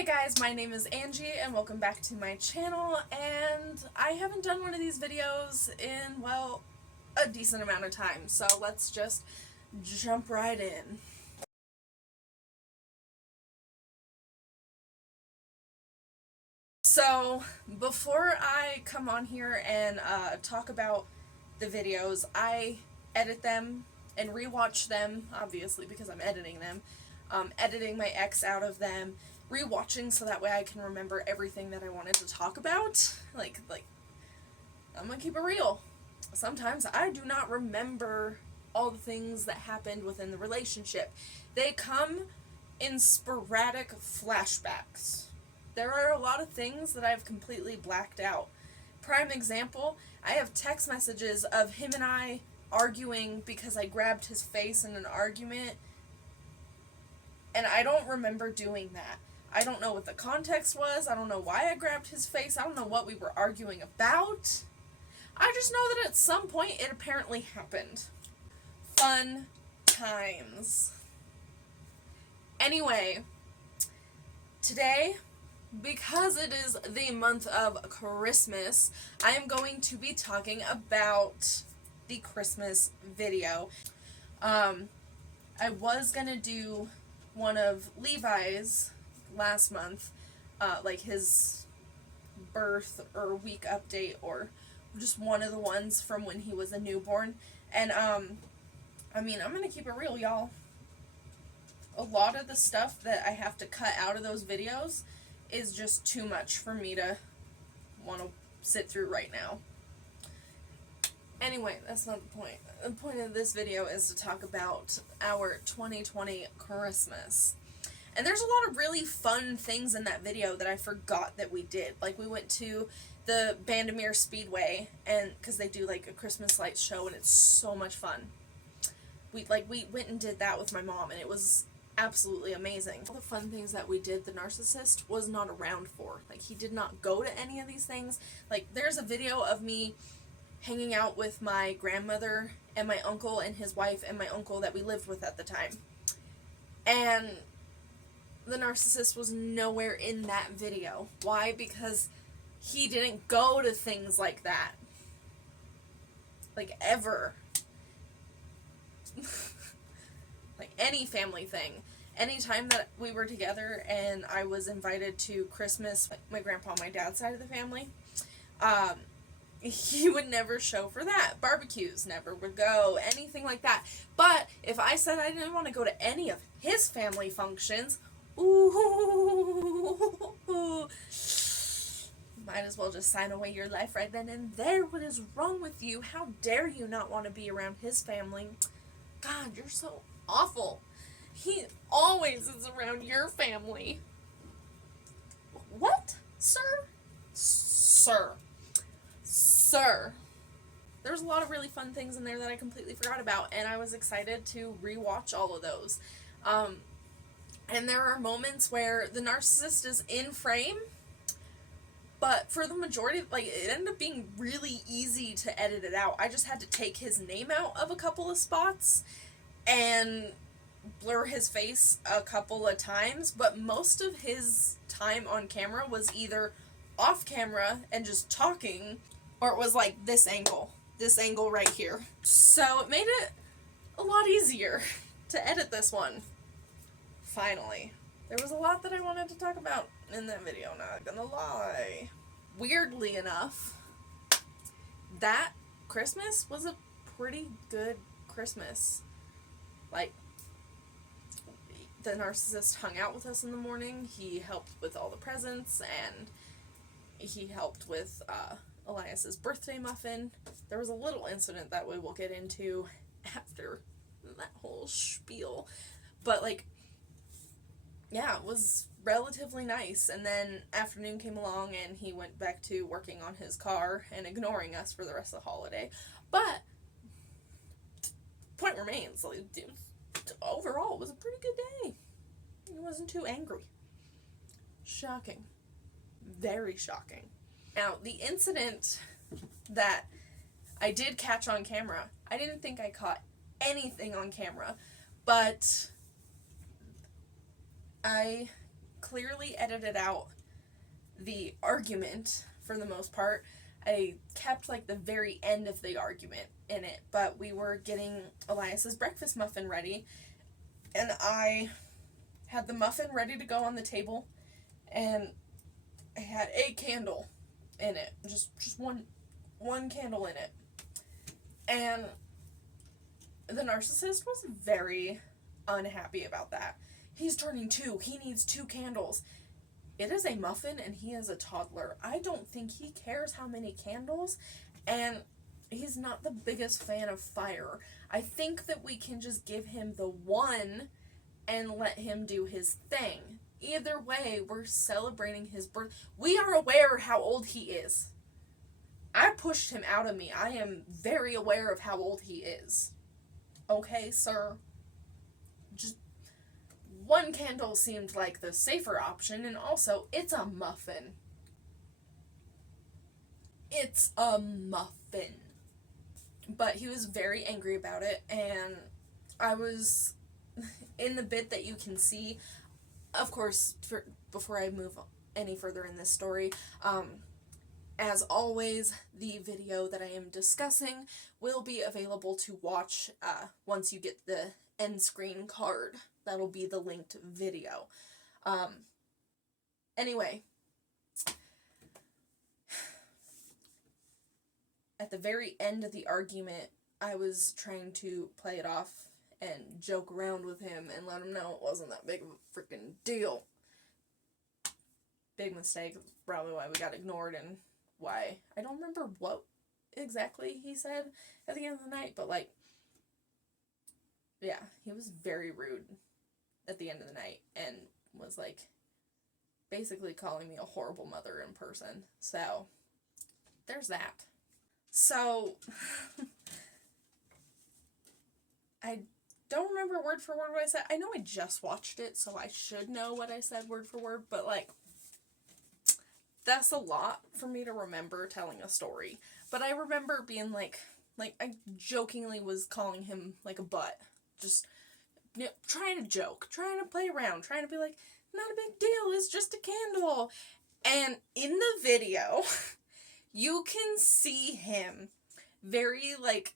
Hey guys, my name is Angie and welcome back to my channel, and I haven't done one of these videos in, well, a decent amount of time, so let's just jump right in. So, before I come on here and talk about the videos, I edit them and rewatch them, obviously because I'm editing them, editing my ex out of them, rewatching so that way I can remember everything that I wanted to talk about. Like, I'm gonna keep it real. Sometimes I do not remember all the things that happened within the relationship. They come in sporadic flashbacks. There are a lot of things that I've completely blacked out. Prime example, I have text messages of him and I arguing because I grabbed his face in an argument, and I don't remember doing that. I don't know what the context was. I don't know why I grabbed his face. I don't know what we were arguing about. I just know that at some point it apparently happened. Fun times. Anyway, today, because it is the month of Christmas, I am going to be talking about the Christmas video. I was gonna do one of Levi's last month, like his birth or week update, or just one of the ones from when he was a newborn. And I mean, I'm gonna keep it real, y'all. A lot of the stuff that I have to cut out of those videos is just too much for me to want to sit through right now. Anyway, that's not the point. The point of this video is to talk about our 2020 Christmas. And there's a lot of really fun things in that video that I forgot that we did. Like, we went to the Bandimere Speedway, and because they do like a Christmas lights show, and it's so much fun. We went and did that with my mom, and it was absolutely amazing. All the fun things that we did, the narcissist was not around for. Like, he did not go to any of these things. Like, there's a video of me hanging out with my grandmother and my uncle and his wife and my uncle that we lived with at the time. And the narcissist was nowhere in that video. Why? Because he didn't go to things like that. Like, ever. Like, any family thing. Anytime that we were together and I was invited to Christmas, my grandpa on my dad's side of the family, he would never show for that. Barbecues, never would go, anything like that. But if I said I didn't want to go to any of his family functions, ooh, might as well just sign away your life right then and there. What is wrong with you? How dare you not want to be around his family? God, you're so awful. He always is around your family. What? Sir? Sir. There's a lot of really fun things in there that I completely forgot about, and I was excited to rewatch all of those. And there are moments where the narcissist is in frame, but for the majority, like, it ended up being really easy to edit it out. I just had to take his name out of a couple of spots and blur his face a couple of times, but most of his time on camera was either off camera and just talking, or it was like this angle right here. So it made it a lot easier to edit this one. Finally. There was a lot that I wanted to talk about in that video, not gonna lie. Weirdly enough, that Christmas was a pretty good Christmas. Like, the narcissist hung out with us in the morning, he helped with all the presents, and he helped with Elias's birthday muffin. There was a little incident that we will get into after that whole spiel, but, like, yeah, it was relatively nice. And then afternoon came along and he went back to working on his car and ignoring us for the rest of the holiday. But point remains, like, overall it was a pretty good day. He wasn't too angry. Shocking. Very shocking. Now, the incident that I did catch on camera, I didn't think I caught anything on camera, but I clearly edited out the argument for the most part. I kept like the very end of the argument in it, but we were getting Elias's breakfast muffin ready, and I had the muffin ready to go on the table, and I had a candle in it, just one candle in it, and the narcissist was very unhappy about that. He's turning 2. He needs 2 candles. It is a muffin and he is a toddler. I don't think he cares how many candles, and he's not the biggest fan of fire. I think that we can just give him the one and let him do his thing. Either way, we're celebrating his birth. We are aware how old he is. I pushed him out of me. I am very aware of how old he is. Okay, sir? Just one candle seemed like the safer option, and also, it's a muffin. It's a muffin. But he was very angry about it, and I was, in the bit that you can see, of course, before I move any further in this story, as always, the video that I am discussing will be available to watch once you get the end screen card. That'll be the linked video. Anyway, at the very end of the argument, I was trying to play it off and joke around with him and let him know it wasn't that big of a freaking deal. Big mistake. Probably why we got ignored and why. I don't remember what exactly he said at the end of the night, but like, yeah, he was very rude at the end of the night and was like basically calling me a horrible mother in person. So there's that. So I don't remember word for word what I said. I know I just watched it, so I should know what I said word for word, but like, that's a lot for me to remember telling a story. But I remember being like I jokingly was calling him like a butt. Just, you know, trying to joke, trying to play around, trying to be like, not a big deal, it's just a candle. And in the video, you can see him very, like,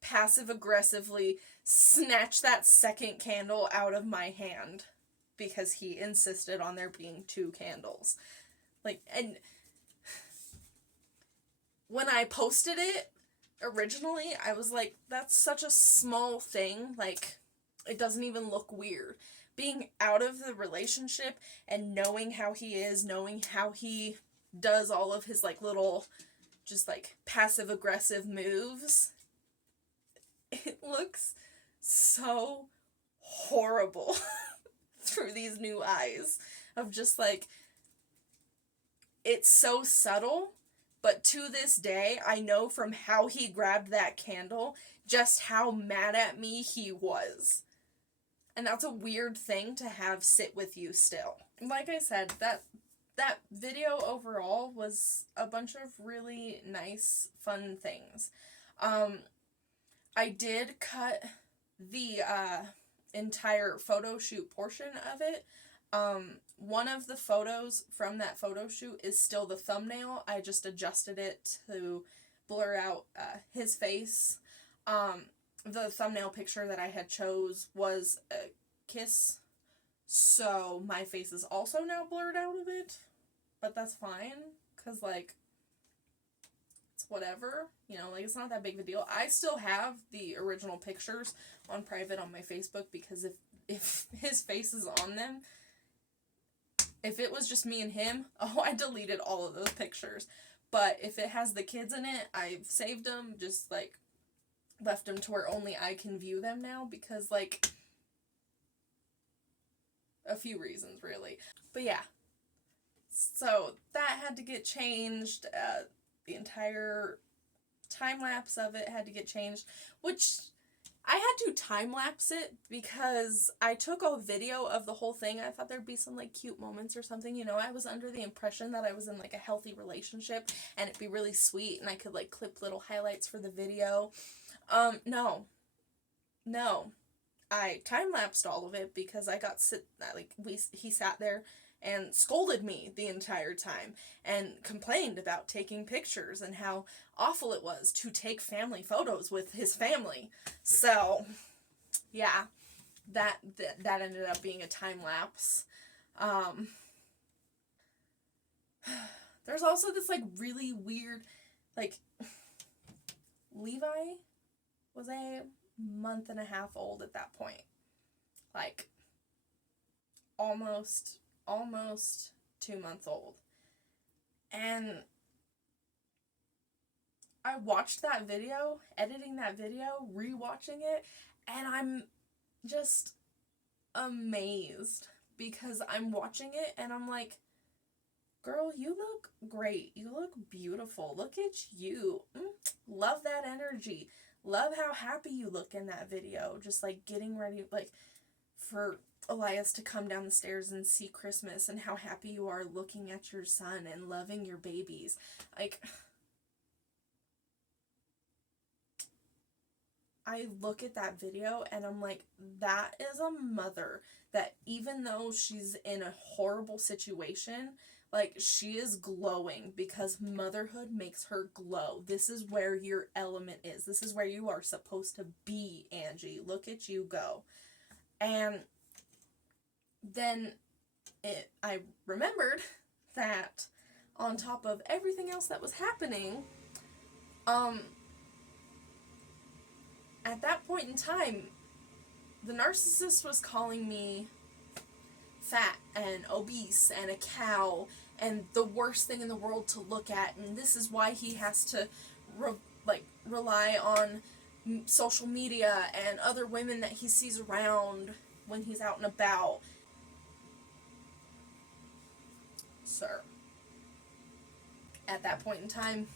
passive-aggressively snatch that second candle out of my hand because he insisted on there being 2 candles. Like, and when I posted it originally, I was like, that's such a small thing, like, it doesn't even look weird. Being out of the relationship and knowing how he is, knowing how he does all of his, like, little, just, like, passive-aggressive moves, it looks so horrible through these new eyes of just, like, it's so subtle, but to this day, I know from how he grabbed that candle just how mad at me he was. And that's a weird thing to have sit with you still. Like I said, that video overall was a bunch of really nice, fun things. I did cut the entire photo shoot portion of it. One of the photos from that photo shoot is still the thumbnail. I just adjusted it to blur out his face. The thumbnail picture that I had chose was a kiss, so my face is also now blurred out of it, but that's fine, because, like, it's whatever, you know, like, it's not that big of a deal. I still have the original pictures on private on my Facebook, because if his face is on them, if it was just me and him, I deleted all of those pictures, but if it has the kids in it, I've saved them, just, like, left them to where only I can view them now, because, like, a few reasons, really. But yeah, so that had to get changed. The entire time-lapse of it had to get changed, which I had to time-lapse it because I took a video of the whole thing. I thought there'd be some, like, cute moments or something, you know. I was under the impression that I was in, like, a healthy relationship and it'd be really sweet and I could, like, clip little highlights for the video. No. I time-lapsed all of it because I got he sat there and scolded me the entire time and complained about taking pictures and how awful it was to take family photos with his family. So, yeah, that ended up being a time lapse. There's also this, like, really weird, like, Levi was a month and a half old at that point. Like, almost 2 months old. And I watched that video, editing that video, rewatching it, and I'm just amazed because I'm watching it and I'm like, girl, you look great. You look beautiful. Look at you. Love that energy. Love how happy you look in that video. Just, like, getting ready, like, for Elias to come down the stairs and see Christmas, and how happy you are looking at your son and loving your babies. Like, I look at that video and I'm like, that is a mother that, even though she's in a horrible situation, like, she is glowing because motherhood makes her glow. This is where your element is. This is where you are supposed to be, Angie. Look at you go. And then I remembered that on top of everything else that was happening, at that point in time, the narcissist was calling me fat and obese and a cow and the worst thing in the world to look at, and this is why he has to rely on social media and other women that he sees around when he's out and about. Sir, at that point in time,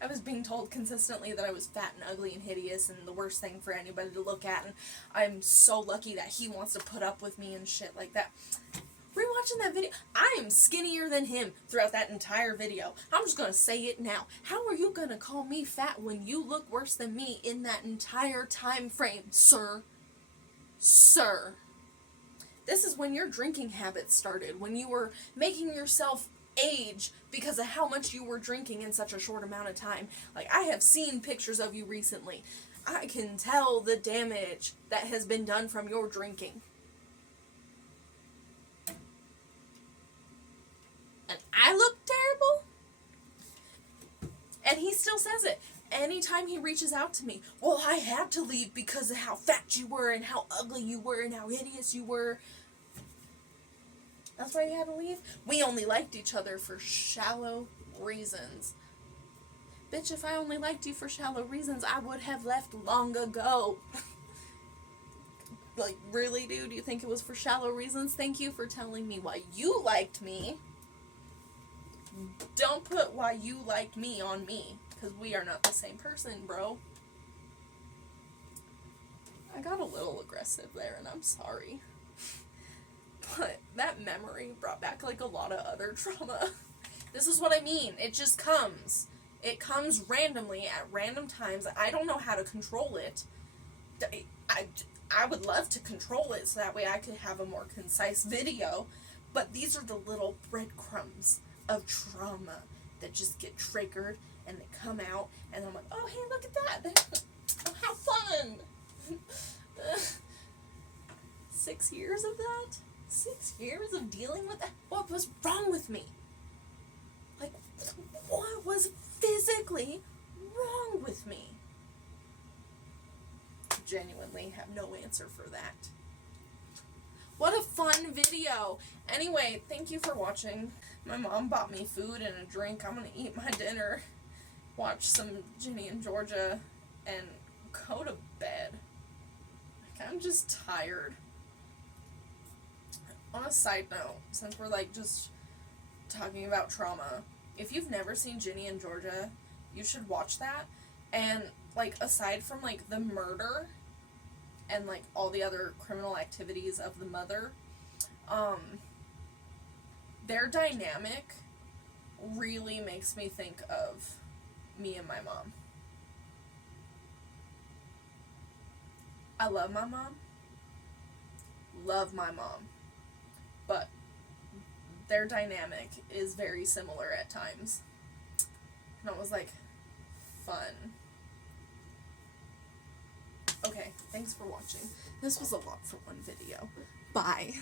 I was being told consistently that I was fat and ugly and hideous and the worst thing for anybody to look at, and I'm so lucky that he wants to put up with me and shit like that. Rewatching that video, I am skinnier than him throughout that entire video. I'm just gonna say it now. How are you gonna call me fat when you look worse than me in that entire time frame, sir? Sir. This is when your drinking habits started, when you were making yourself age because of how much you were drinking in such a short amount of time. Like, I have seen pictures of you recently. I can tell the damage that has been done from your drinking. And I look terrible? And he still says it. Anytime he reaches out to me, well, I had to leave because of how fat you were and how ugly you were and how hideous you were. That's why you had to leave? We only liked each other for shallow reasons. Bitch, if I only liked you for shallow reasons, I would have left long ago. Like, really, dude? You think it was for shallow reasons? Thank you for telling me why you liked me. Don't put why you liked me on me, because we are not the same person, bro. I got a little aggressive there, and I'm sorry. But that memory brought back, like, a lot of other trauma. This is what I mean. It just comes. It comes randomly at random times. I don't know how to control it. I would love to control it so that way I could have a more concise video. But these are the little breadcrumbs of trauma that just get triggered and they come out. And I'm like, oh, hey, look at that. Oh, how fun. 6 years of that? 6 years of dealing with that? What was wrong with me? Like, what was physically wrong with me? Genuinely have no answer for that. What a fun video. Anyway, thank you for watching. My mom bought me food and a drink. I'm gonna eat my dinner, watch some Ginny and Georgia, and go to bed. Like, I'm just tired. On a side note, since we're, like, just talking about trauma, if you've never seen Ginny and Georgia, you should watch that. And, like, aside from, like, the murder and, like, all the other criminal activities of the mother, their dynamic really makes me think of me and my mom. I love my mom. Love my mom. But their dynamic is very similar at times. And I was like, fun. Okay, thanks for watching. This was a lot for one video. Bye.